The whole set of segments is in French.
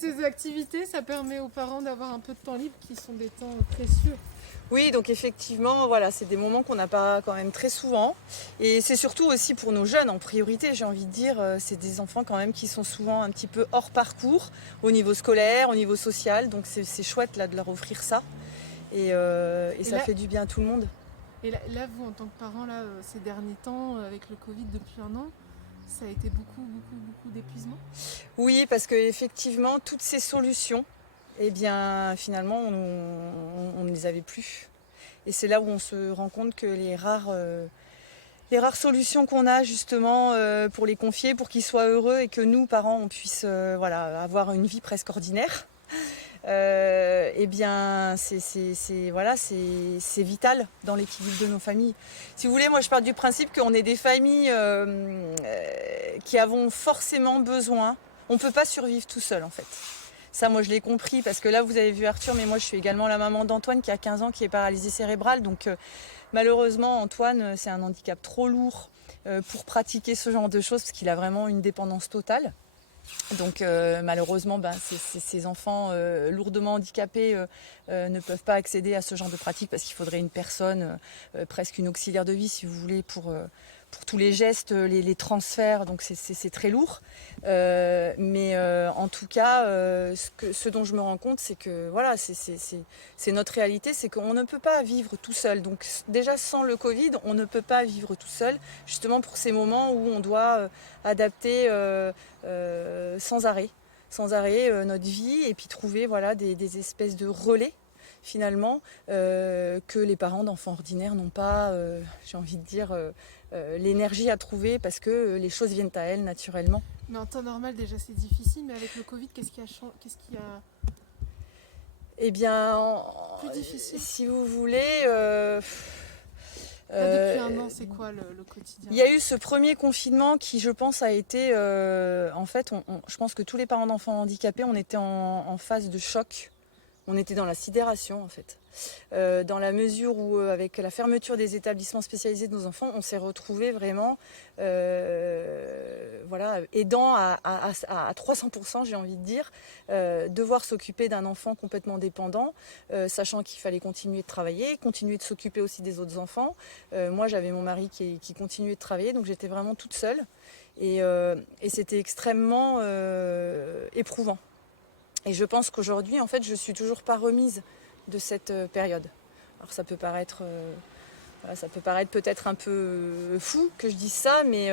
Ces activités, ça permet aux parents d'avoir un peu de temps libre qui sont des temps précieux. Oui, donc effectivement, voilà, c'est des moments qu'on n'a pas quand même très souvent. Et c'est surtout aussi pour nos jeunes en priorité, j'ai envie de dire. C'est des enfants quand même qui sont souvent un petit peu hors parcours au niveau scolaire, au niveau social. Donc c'est chouette là de leur offrir ça. Et ça Là, fait du bien à tout le monde. là, vous, en tant que parent, là, ces derniers temps, avec le Covid depuis un an, ça a été beaucoup d'épuisement. Oui, parce que effectivement, toutes ces solutions, eh bien, finalement, on ne les avait plus. Et c'est là où on se rend compte que les rares solutions qu'on a justement pour les confier, pour qu'ils soient heureux et que nous, parents, on puisse voilà, avoir une vie presque ordinaire, eh bien, voilà, c'est vital dans l'équilibre de nos familles. Si vous voulez, moi, je pars du principe qu'on est des familles qui avons forcément besoin. On ne peut pas survivre tout seul, en fait. Ça, moi, je l'ai compris parce que là, vous avez vu Arthur, mais moi, je suis également la maman d'Antoine qui a 15 ans, qui est paralysé cérébral. Donc, malheureusement, Antoine, c'est un handicap trop lourd pour pratiquer ce genre de choses parce qu'il a vraiment une dépendance totale. Donc malheureusement, ces enfants lourdement handicapés ne peuvent pas accéder à ce genre de pratique parce qu'il faudrait une personne, presque une auxiliaire de vie si vous voulez, pour tous les gestes, les transferts, donc c'est très lourd. Mais en tout cas, ce dont je me rends compte, c'est que voilà, c'est notre réalité, c'est qu'on ne peut pas vivre tout seul. Donc déjà sans le Covid, on ne peut pas vivre tout seul, justement pour ces moments où on doit adapter sans arrêt notre vie et puis trouver voilà, des espèces de relais finalement que les parents d'enfants ordinaires n'ont pas, j'ai envie de dire, l'énergie à trouver parce que les choses viennent à elles naturellement. Mais en temps normal, déjà, c'est difficile. Mais avec le Covid, qu'est-ce qui a Eh bien, plus difficile? si vous voulez, Là, depuis un an, c'est quoi le quotidien? il y a eu ce premier confinement qui, je pense, a été, en fait, je pense que tous les parents d'enfants handicapés, on était en phase de choc. On était dans la sidération en fait. Dans la mesure où avec la fermeture des établissements spécialisés de nos enfants, on s'est retrouvés vraiment voilà, aidant à 300%, j'ai envie de dire, devoir s'occuper d'un enfant complètement dépendant, sachant qu'il fallait continuer de travailler, continuer de s'occuper aussi des autres enfants. Moi j'avais mon mari qui continuait de travailler, donc j'étais vraiment toute seule. Et c'était extrêmement éprouvant. Et je pense qu'aujourd'hui, en fait, je suis toujours pas remise de cette période. Alors ça peut paraître peut-être un peu fou que je dise ça, mais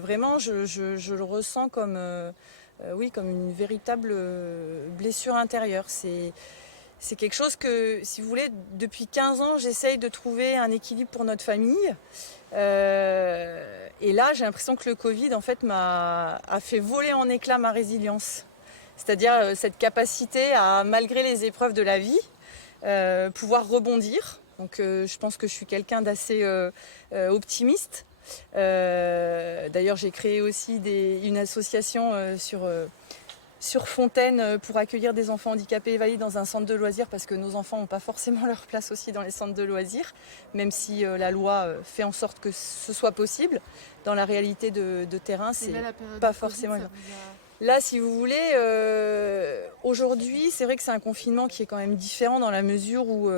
vraiment, je le ressens comme, oui, comme une véritable blessure intérieure. C'est quelque chose que, si vous voulez, depuis 15 ans, j'essaye de trouver un équilibre pour notre famille. Et là, j'ai l'impression que le Covid, en fait, a fait voler en éclats ma résilience. C'est-à-dire cette capacité à, malgré les épreuves de la vie, pouvoir rebondir. Donc je pense que je suis quelqu'un d'assez optimiste. D'ailleurs, j'ai créé aussi une association sur Fontaine pour accueillir des enfants handicapés et valides dans un centre de loisirs parce que nos enfants n'ont pas forcément leur place aussi dans les centres de loisirs, même si la loi fait en sorte que ce soit possible. Dans la réalité de terrain, c'est pas forcément évident. Là, si vous voulez, aujourd'hui, c'est vrai que c'est un confinement qui est quand même différent dans la mesure où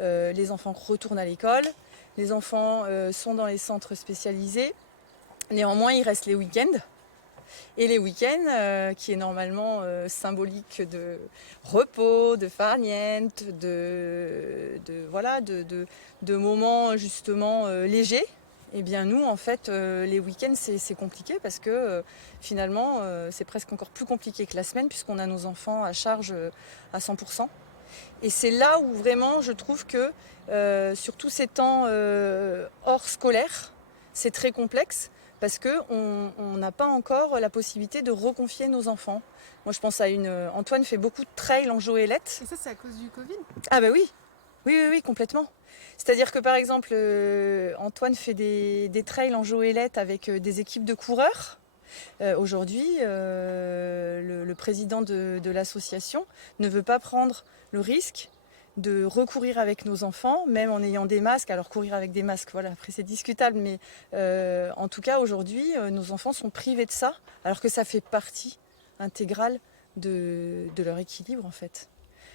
les enfants retournent à l'école, les enfants sont dans les centres spécialisés. Néanmoins, il reste les week-ends. Et les week-ends, qui est normalement symbolique de repos, de farniente, voilà, de moments justement légers. Eh bien nous, en fait, les week-ends, c'est compliqué parce que finalement, c'est presque encore plus compliqué que la semaine puisqu'on a nos enfants à charge à 100%. Et c'est là où vraiment je trouve que sur tous ces temps hors scolaire, c'est très complexe parce qu'on n'a pas encore la possibilité de reconfier nos enfants. Moi je pense à Antoine fait beaucoup de trail en goélette. Et ça, c'est à cause du Covid? Ah bah oui, oui, complètement. C'est-à-dire que par exemple, Antoine fait des trails en goélette avec des équipes de coureurs. Aujourd'hui, le président de l'association ne veut pas prendre le risque de recourir avec nos enfants, même en ayant des masques. Alors courir avec des masques, voilà, après c'est discutable, mais en tout cas aujourd'hui, nos enfants sont privés de ça, alors que ça fait partie intégrale de leur équilibre en fait.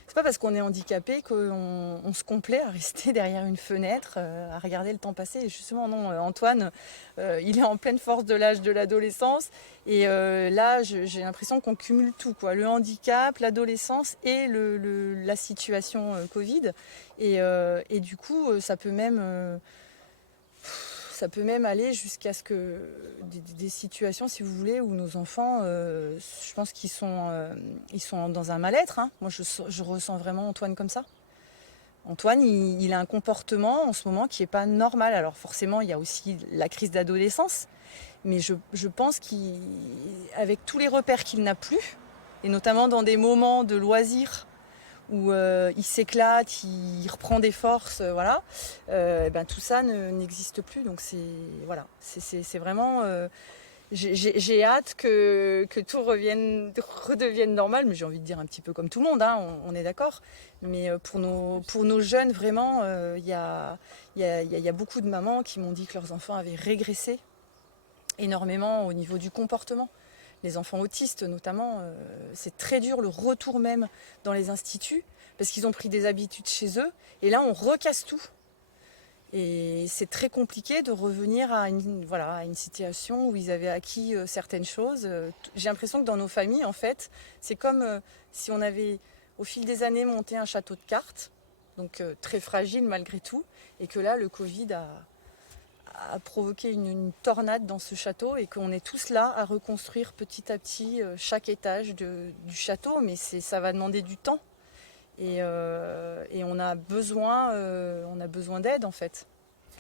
C'est pas parce qu'on est handicapé qu'on se complaît à rester derrière une fenêtre, à regarder le temps passer. Et justement, non, Antoine, il est en pleine force de l'âge de l'adolescence. Et là, j'ai l'impression qu'on cumule tout, quoi. Le handicap, l'adolescence et la situation Covid. Et du coup, ça peut même aller jusqu'à ce que des situations, si vous voulez, où nos enfants, je pense qu'ils sont dans un mal-être. Hein. Moi, je ressens vraiment Antoine comme ça. Antoine, il a un comportement en ce moment qui n'est pas normal. Alors forcément, il y a aussi la crise d'adolescence, mais je pense qu'avec tous les repères qu'il n'a plus, et notamment dans des moments de loisirs, où il s'éclate, il reprend des forces, voilà. Ben, tout ça n'existe plus. Donc c'est vraiment. J'ai hâte que tout redevienne normal, mais j'ai envie de dire un petit peu comme tout le monde, hein, on est d'accord. Mais pour nos jeunes, vraiment, il y a beaucoup de mamans qui m'ont dit que leurs enfants avaient régressé énormément au niveau du comportement. Les enfants autistes notamment, c'est très dur le retour même dans les instituts parce qu'ils ont pris des habitudes chez eux et là on recasse tout. Et c'est très compliqué de revenir à une situation où ils avaient acquis certaines choses. J'ai l'impression que dans nos familles, en fait, c'est comme si on avait au fil des années monté un château de cartes, donc très fragile malgré tout, et que là le Covid a provoqué une tornade dans ce château et qu'on est tous là à reconstruire petit à petit chaque étage du château, mais ça va demander du temps et on a besoin d'aide en fait.